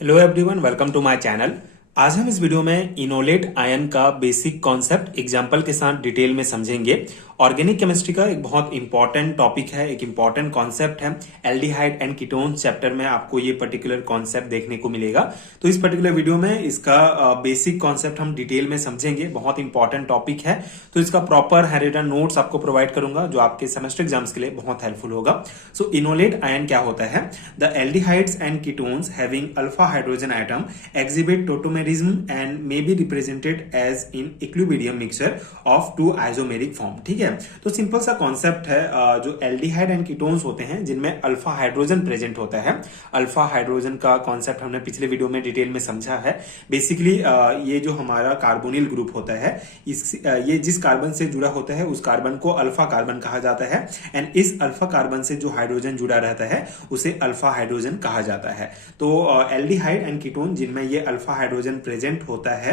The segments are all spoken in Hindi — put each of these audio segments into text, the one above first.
Hello everyone, welcome to my channel. आज हम इस वीडियो में इनोलेट आयन का बेसिक कॉन्सेप्ट एग्जांपल के साथ डिटेल में समझेंगे। ऑर्गेनिक केमिस्ट्री का एक बहुत इंपॉर्टेंट टॉपिक है, एक इंपॉर्टेंट कॉन्सेप्ट है। एल्डिहाइड एंड कीटोन्स चैप्टर में आपको ये पर्टिकुलर कॉन्सेप्ट देखने को मिलेगा। तो इस पर्टिकुलर वीडियो में इसका बेसिक कॉन्सेप्ट हम डिटेल में समझेंगे। बहुत इंपॉर्टेंट टॉपिक है, तो इसका प्रॉपर हैंडरिटन नोट्स आपको प्रोवाइड करूंगा जो आपके सेमेस्टर एग्जाम्स के लिए बहुत हेल्पफुल होगा। सो इनोलेट आयन क्या होता है? The aldehydes and ketones having alpha hydrogen atom exhibit tautomerism and may be represented as in equilibrium mixture of two isomeric form। ठीक है, तो सिंपल सा कॉन्सेप्ट है। जो एल्डिहाइड एंड कीटोन्स होते हैं जिनमें अल्फा हाइड्रोजन प्रेजेंट होता है। अल्फा हाइड्रोजन का कॉन्सेप्ट हमने पिछले वीडियो में डिटेल में समझा है। बेसिकली ये जो हमारा कार्बोनिल ग्रुप होता है, ये जिस कार्बन से जुड़ा होता है उस कार्बन को अल्फा कार्बन कहा जाता है। एंड इस अल्फा कार्बन से जो हाइड्रोजन जुड़ा रहता है उसे अल्फा हाइड्रोजन कहा जाता है। तो एल्डिहाइड एंड कीटोन जिनमें ये अल्फा हाइड्रोजन प्रेजेंट होता है,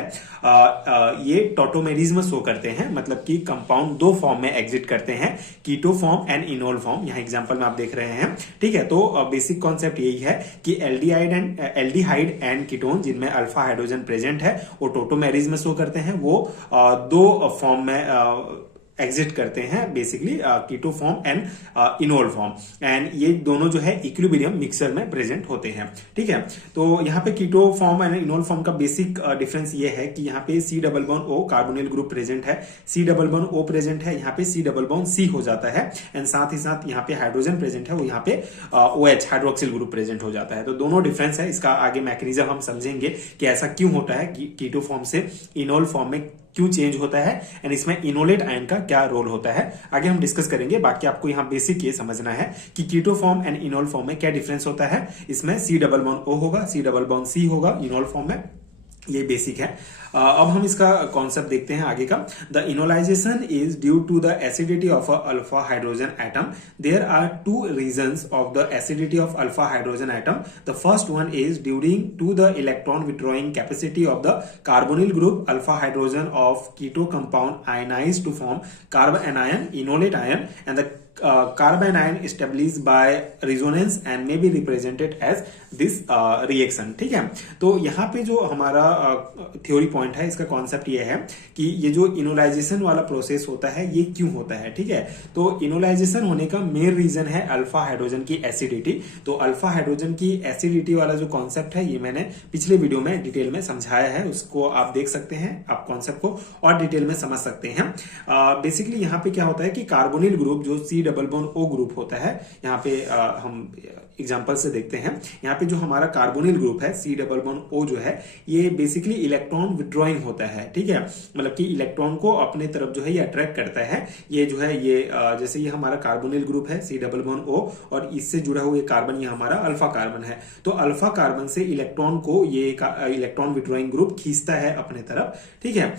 ये टॉटोमेरिज्म शो करते हैं, मतलब कि कंपाउंड दो फॉर्म में एग्जिट करते हैं, keto form and enol form. यहाँ एग्जांपल में आप देख रहे हैं। ठीक है, तो बेसिक कॉन्सेप्ट यही है कि एल्डिहाइड एंड कीटोन जिनमें अल्फा हाइड्रोजन प्रेजेंट है वो टोटोमेरिज्म शो करते हैं। वो दो फॉर्म में एग्जिट करते हैं, basically keto form and enol form. And ये दोनों जो है इक्विलिब्रियम मिक्सचर में प्रेजेंट होते हैं। ठीक है, तो यहाँ पे keto form and enol form का बेसिक डिफरेंस ये है कि यहाँ पे C double bond O carbonyl group present है, C double bond O present है, यहाँ पे C डबल बॉन्ड C हो जाता है। एंड साथ ही साथ यहाँ पे हाइड्रोजन प्रेजेंट है, वो यहाँ पे OH हाइड्रोक्सिल ग्रुप प्रेजेंट हो जाता है। तो दोनों डिफरेंस है। इसका आगे मैकेनिज्म हम समझेंगे कि ऐसा क्यों होता है कि कीटो फॉर्म से इनोल फॉर्म में क्यों चेंज होता है एंड इसमें इनोलेट आयन का क्या रोल होता है, आगे हम डिस्कस करेंगे। बाकी आपको यहाँ बेसिक ये समझना है कि keto form and enol form में क्या डिफरेंस होता है। इसमें C डबल बॉन्ड O होगा, C डबल बॉन्ड C होगा इनोल फॉर्म में। ये बेसिक है। अब हम इसका कॉन्सेप्ट देखते हैं आगे का। The enolization is due to the acidity of alpha hydrogen atom. There are two reasons of the acidity of alpha hydrogen atom. The first one is during to the electron withdrawing capacity of the carbonyl group alpha hydrogen of keto compound ionize to form carbon anion enolate ion and the carbon ion established by resonance and may be represented as this reaction। ठीक है, तो यहाँ पे जो हमारा थ्योरी पॉइंट है, इसका कॉन्सेप्ट ये है कि ये जो इनोलाइजेशन वाला प्रोसेस होता है ये क्यों होता है। ठीक है, तो इनोलाइजेशन होने का मेन रीजन है अल्फा हाइड्रोजन की एसिडिटी। तो अल्फा हाइड्रोजन की एसिडिटी वाला जो कॉन्सेप्ट है ये मैंने पिछले वीडियो में डिटेल में समझाया है, उसको आप देख सकते हैं, आप कॉन्सेप्ट को और डिटेल में समझ सकते हैं। बेसिकली यहाँ पे क्या होता है कि कार्बोनिल ग्रुप जो C double bond O group होता है, यहाँ पे हम एग्जांपल से देखते हैं। यहाँ पे जो हमारा कार्बोनिल ग्रुप है C डबल बॉन्ड O जो है, ये बेसिकली इलेक्ट्रॉन विड्रॉइंग होता है। ठीक है, मतलब कि इलेक्ट्रॉन को अपने तरफ जो है ये अट्रैक्ट करता है। ये जो है ये जैसे ये हमारा कार्बोनिल ग्रुप है C डबल बॉन्ड O और इससे जुड़ा हुआ ये कार्बन, ये हमारा अल्फा कार्बन है। तो अल्फा कार्बन से इलेक्ट्रॉन को ये इलेक्ट्रॉन विड्रॉइंग ग्रुप खींचता है अपने तरफ। ठीक है,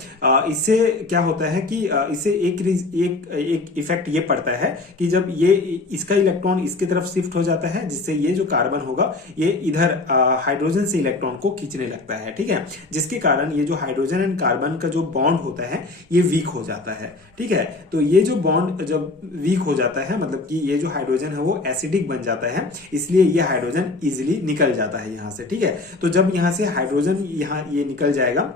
इससे क्या होता है कि इससे एक इफेक्ट ये पड़ता है कि जब ये इसका इलेक्ट्रॉन इसके तरफ शिफ्ट हो जाता है, जिससे ये जो कार्बन होगा ये इधर हाइड्रोजन से इलेक्ट्रॉन को खींचने लगता है। ठीक है, जिसके कारण ये जो हाइड्रोजन एंड कार्बन का जो बॉन्ड होता है ये वीक हो जाता है। ठीक है, तो ये जो बॉन्ड जब वीक हो जाता है, मतलब कि ये जो हाइड्रोजन है वो एसिडिक बन जाता है, इसलिए ये हाइड्रोजन इजिली निकल जाता है यहाँ से। ठीक है, तो जब यहाँ से हाइड्रोजन यहाँ ये निकल जाएगा,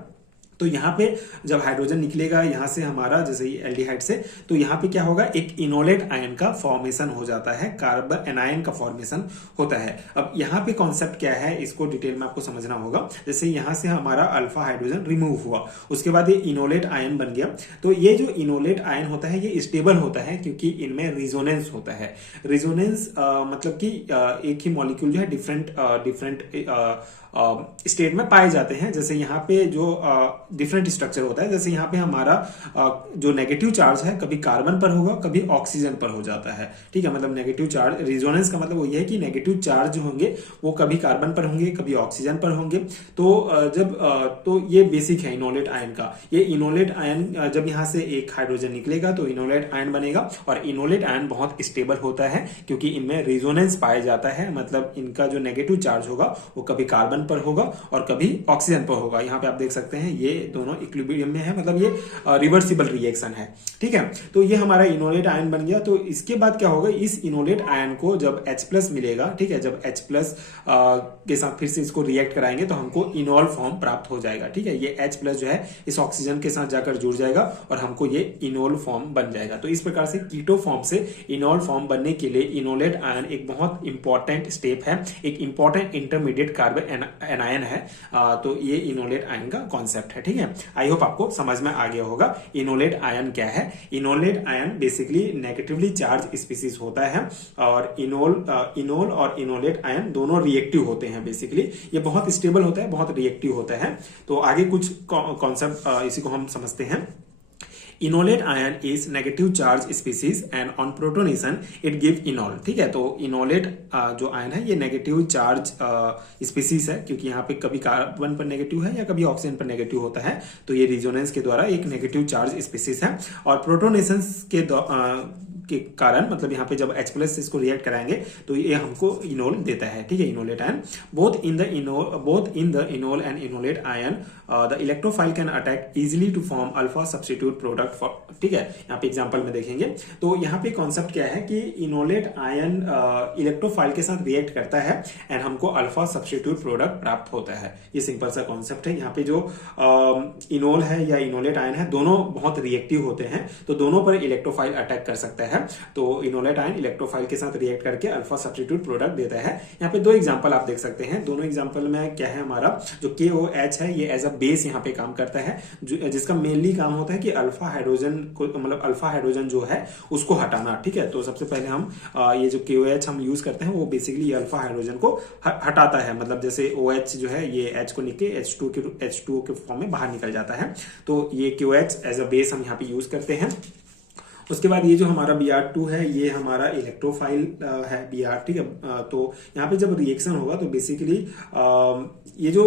तो यहाँ पे जब हाइड्रोजन निकलेगा यहाँ से हमारा जैसे एल्डिहाइड से, तो यहाँ पे क्या होगा, एक इनोलेट आयन का फॉर्मेशन हो जाता है, कार्बन एनायन का फॉर्मेशन होता है। अब यहाँ पे कॉन्सेप्ट क्या है, इसको डिटेल में आपको समझना होगा। जैसे यहाँ से हमारा अल्फा हाइड्रोजन रिमूव हुआ, उसके बाद ये इनोलेट आयन बन गया। तो ये जो इनोलेट आयन होता है ये स्टेबल होता है क्योंकि इनमें रिजोनेंस होता है। रिजोनेंस मतलब कि एक ही मॉलिक्यूल जो है डिफरेंट स्टेट में पाए जाते हैं। जैसे यहाँ पे जो डिफरेंट स्ट्रक्चर होता है, जैसे यहाँ पे हमारा जो नेगेटिव चार्ज है कभी कार्बन पर होगा, कभी ऑक्सीजन पर हो जाता है। ठीक है, मतलब नेगेटिव चार्ज, रिजोनेंस का मतलब वो ये है कि नेगेटिव चार्ज जो होंगे वो कभी कार्बन पर होंगे, कभी ऑक्सीजन पर होंगे। तो ये बेसिक है इनोलेट आयन का। ये इनोलेट आयन जब यहाँ से एक हाइड्रोजन निकलेगा तो इनोलेट आयन बनेगा, और इनोलेट आयन बहुत स्टेबल होता है क्योंकि इनमें रिजोनेंस पाया जाता है। मतलब इनका जो नेगेटिव चार्ज होगा वो कभी कार्बन पर होगा और कभी ऑक्सीजन पर होगा। यहाँ पे आप देख सकते हैं ये दोनों इक्विलिब्रियम में है, मतलब ये रिवर्सिबल रिएक्शन है। ठीक है, तो ये हमारा इनोलेट आयन बन गया। तो इसके बाद क्या होगा, इस इनोलेट आयन को जब H+ मिलेगा, ठीक है, जब H+ के साथ फिर से इसको रिएक्ट कराएंगे तो हमको इनोल फॉर्म प्राप्त हो जाएगा। ठीक है, ये H+ जो है इस ऑक्सीजन के साथ जाकर जुड़ जाएगा और हमको ये इनोल फॉर्म बन जाएगा। तो इस प्रकार से कीटो फॉर्म से इनोल फॉर्म बनने के लिए इनोलेट आयन एक बहुत इंपॉर्टेंट स्टेप है, एक इंपॉर्टेंट इंटरमीडिएट कार्बन एनायन है। तो ये इनोलेट आयन का कॉन्सेप्ट है। ठीक है, आई होप आपको समझ में आ गया होगा इनोलेट आयन क्या है। Enolate ion basically negatively charge species होता है और इनोल और इनोलेट आयन दोनों रिएक्टिव होते हैं। बेसिकली ये बहुत स्टेबल होता है, बहुत रिएक्टिव होता है। तो आगे कुछ कॉन्सेप्ट इसी को हम समझते हैं। Enolate ion is negative charge species and on protonation it give enol. ठीक है, तो इनोलेट जो आयन है ये नेगेटिव चार्ज स्पीसीज है, क्योंकि यहाँ पे कभी कार्बन पर नेगेटिव है या कभी ऑक्सीजन पर नेगेटिव होता है, तो ये रिजोनेंस के द्वारा एक नेगेटिव चार्ज स्पीसीज है। और प्रोटोनेशन के कारण, मतलब यहाँ पे जब H+ से इसको रिएक्ट कराएंगे तो ये हमको इनोल देता है। ठीक है, enolate ion both in the enol and enolate ion the electrophile can attack easily to form alpha substitute product for. ठीक है, यहाँ पे एग्जांपल में देखेंगे तो यहाँ पे कॉन्सेप्ट क्या है कि इनोलेट आयन इलेक्ट्रोफाइल के साथ रिएक्ट करता है एंड हमको अल्फा सब्स्टिट्यूट प्रोडक्ट प्राप्त होता है। ये सिंपल सा कॉन्सेप्ट है। यहाँ पे जो इनोल है या इनोलेट आयन है दोनों बहुत रिएक्टिव होते हैं, तो दोनों पर इलेक्ट्रोफाइल अटैक कर सकता है। तो इनोलेट आयन इलेक्ट्रोफाइल के साथ रिएक्ट करके अल्फा सब्स्टिट्यूट प्रोडक्ट देता है। यहाँ पे दो एग्जांपल आप देख सकते हैं। दोनों एग्जांपल में क्या है, हमारा जो KOH है ये एज अ बेस यहाँ पे काम करता है, जिसका मेनली काम होता है कि अल्फा हाइड्रोजन को, मतलब अल्फा हाइड्रोजन जो है उसको हटाना। ठीक है, तो सबसे पहले हम ये जो KOH हम यूज करते हैं वो बेसिकली अल्फा हाइड्रोजन को हटाता है, मतलब जैसे OH जो है ये H को निकल के H2O के फॉर्म में बाहर निकल जाता है। तो ये KOH एज अ बेस हम यहाँ पे यूज करते हैं। उसके बाद ये जो हमारा Br2 है ये हमारा इलेक्ट्रोफाइल है Br। ठीक है, तो यहाँ पे जब रिएक्शन होगा तो बेसिकली ये जो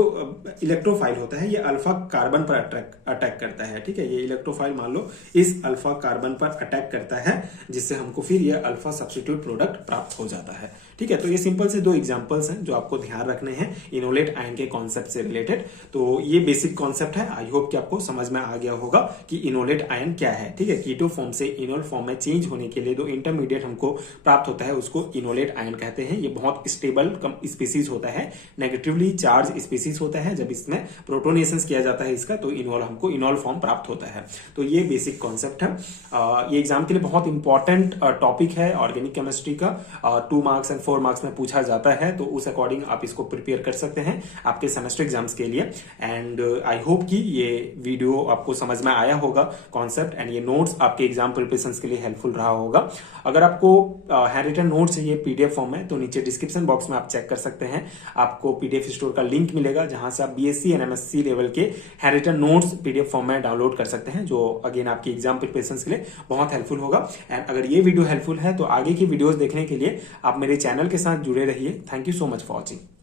इलेक्ट्रोफाइल होता है ये अल्फा कार्बन पर अटैक करता है। ठीक है, ये इलेक्ट्रोफाइल मान लो इस अल्फा कार्बन पर अटैक करता है, जिससे हमको फिर ये अल्फा सब्स्टिट्यूट प्रोडक्ट प्राप्त हो जाता है। ठीक है, तो ये सिंपल से दो एग्जांपल्स हैं जो आपको ध्यान रखने हैं इनोलेट आयन के कॉन्सेप्ट से रिलेटेड। तो ये बेसिक कॉन्सेप्ट है, आई होप कि आपको समझ में आ गया होगा कि इनोलेट आयन क्या है। ठीक है, कीटो फॉर्म से इनोल फॉर्म में चेंज होने के लिए जो इंटरमीडिएट हमको प्राप्त होता है उसको इनोलेट आयन कहते हैं। ये बहुत स्टेबल स्पीसीज होता है, नेगेटिवली चार्ज स्पीसीज होता है। जब इसमें प्रोटोनेशन किया जाता है इसका तो हमको इनोल फॉर्म प्राप्त होता है। तो ये बेसिक कॉन्सेप्ट है। ये एग्जाम के लिए बहुत इंपॉर्टेंट टॉपिक है ऑर्गेनिक केमिस्ट्री का। 2 मार्क्स एंड 4 मार्क्स में पूछा जाता है, तो उस अकॉर्डिंग आप इसको प्रिपेयर कर सकते हैं आपके सेमेस्टर एग्जाम्स के लिए। एंड आई होप कि ये वीडियो आपको समझ में आया होगा कॉन्सेप्ट, एंड ये नोट्स आपके एग्जाम प्रिपरेशन के लिए हेल्पफुल रहा होगा। अगर आपको हैंड रिटन नोट चाहिए PDF फॉर्म में तो नीचे डिस्क्रिप्शन बॉक्स में आप चेक कर सकते हैं। आपको PDF स्टोर का लिंक मिलेगा जहां से आप BSc एंड MSc लेवल के hand written notes PDF form में डाउनलोड कर सकते हैं, जो अगेन आपकी एग्जाम प्रिपरेशन के लिए बहुत हेल्पफुल होगा। एंड अगर ये वीडियो हेल्पफुल है तो आगे की वीडियोस देखने के लिए आप मेरे चैनल के साथ जुड़े रहिए। Thank you so much for watching.